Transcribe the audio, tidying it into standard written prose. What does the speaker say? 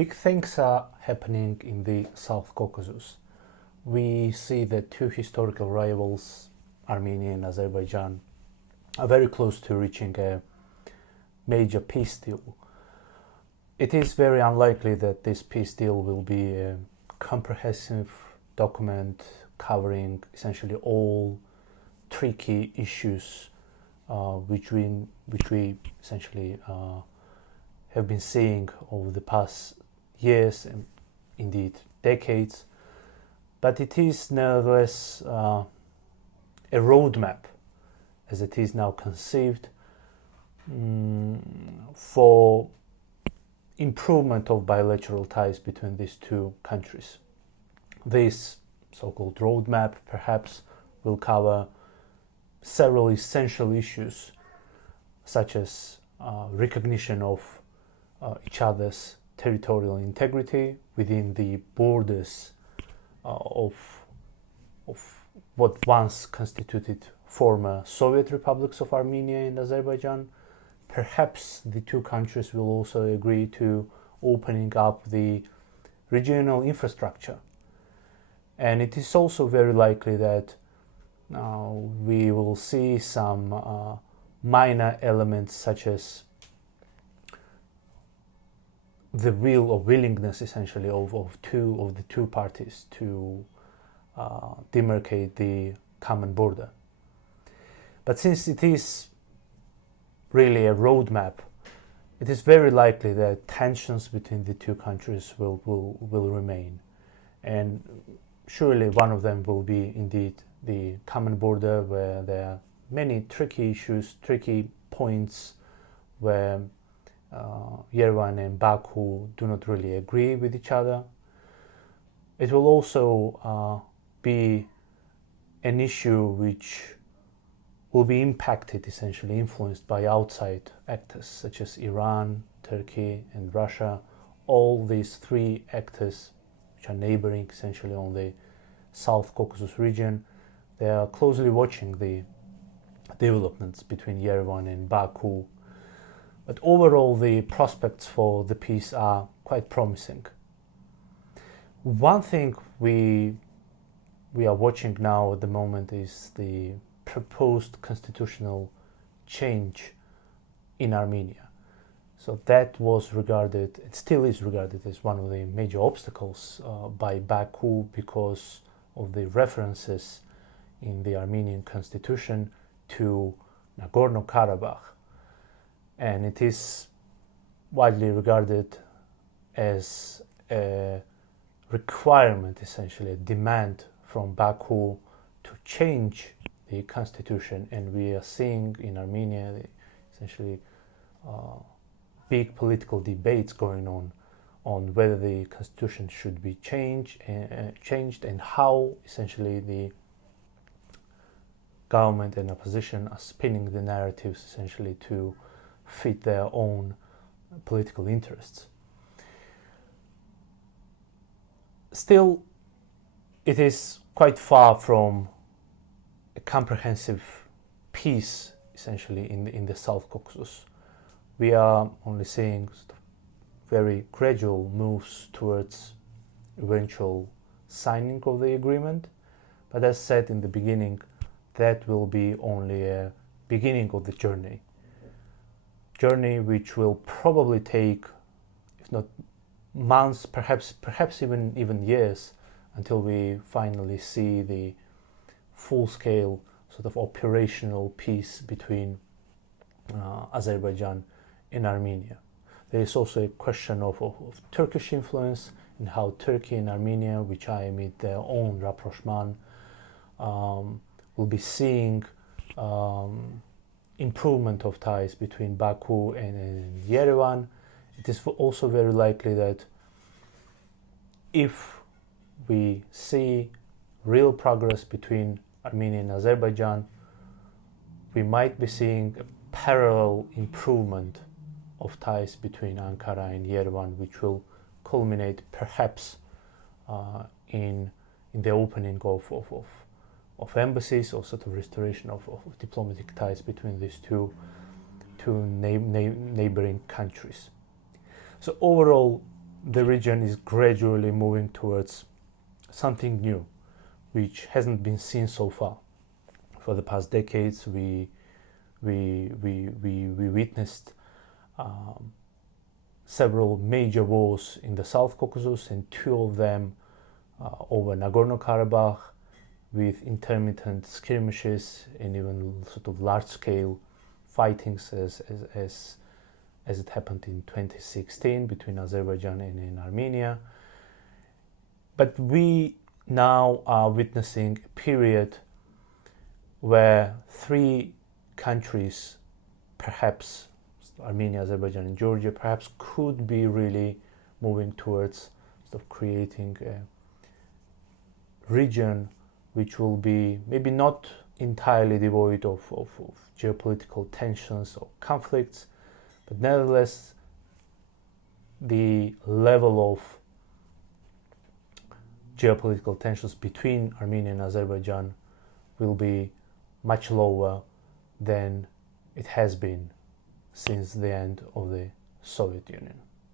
Big things are happening in the South Caucasus. We see that two historical rivals, Armenia and Azerbaijan, are very close to reaching a major peace deal. It is very unlikely that this peace deal will be a comprehensive document covering essentially all tricky issues which we essentially have been seeing over the past years and indeed decades. But it is nevertheless a roadmap, as it is now conceived, for improvement of bilateral ties between these two countries. This so-called roadmap perhaps will cover several essential issues, such as recognition of each other's territorial integrity within the borders of what once constituted former Soviet republics of Armenia and Azerbaijan. Perhaps the two countries will also agree to opening up the regional infrastructure. And it is also very likely that we will see some minor elements such as the will or willingness essentially of the two parties to demarcate the common border. But since it is really a roadmap, it is very likely that tensions between the two countries will remain. And surely one of them will be indeed the common border, where there are many tricky issues, tricky points where Yerevan and Baku do not really agree with each other. It will also be an issue which will be impacted, essentially influenced by outside actors such as Iran, Turkey and Russia. All these three actors, which are neighboring essentially on the South Caucasus region, they are closely watching the developments between Yerevan and Baku. But overall, the prospects for the peace are quite promising. One thing we are watching now at the moment is the proposed constitutional change in Armenia. So that was regarded, it still is regarded as one of the major obstacles by Baku because of the references in the Armenian constitution to Nagorno-Karabakh. And it is widely regarded as a requirement, essentially a demand from Baku to change the constitution. And we are seeing in Armenia essentially big political debates going on whether the constitution should be changed and how essentially the government and opposition are spinning the narratives essentially to fit their own political interests. Still, it is quite far from a comprehensive peace essentially in the South Caucasus. We are only seeing very gradual moves towards eventual signing of the agreement, but as said in the beginning, that will be only a beginning of the journey which will probably take, if not months, perhaps even years, until we finally see the full-scale sort of operational peace between Azerbaijan and Armenia. There is also a question of Turkish influence and how Turkey and Armenia, which are amid their own rapprochement, will be seeing improvement of ties between Baku and Yerevan. It is also very likely that if we see real progress between Armenia and Azerbaijan, we might be seeing a parallel improvement of ties between Ankara and Yerevan, which will culminate perhaps in the opening of embassies or sort of restoration of diplomatic ties between these two neighboring countries. So overall, the region is gradually moving towards something new, which hasn't been seen so far. For the past decades, we witnessed several major wars in the South Caucasus, and two of them over Nagorno-Karabakh, with intermittent skirmishes and even sort of large-scale fightings as it happened in 2016 between Azerbaijan and in Armenia. But we now are witnessing a period where three countries, perhaps Armenia, Azerbaijan and Georgia, perhaps could be really moving towards sort of creating a region which will be maybe not entirely devoid of geopolitical tensions or conflicts, but nevertheless the level of geopolitical tensions between Armenia and Azerbaijan will be much lower than it has been since the end of the Soviet Union.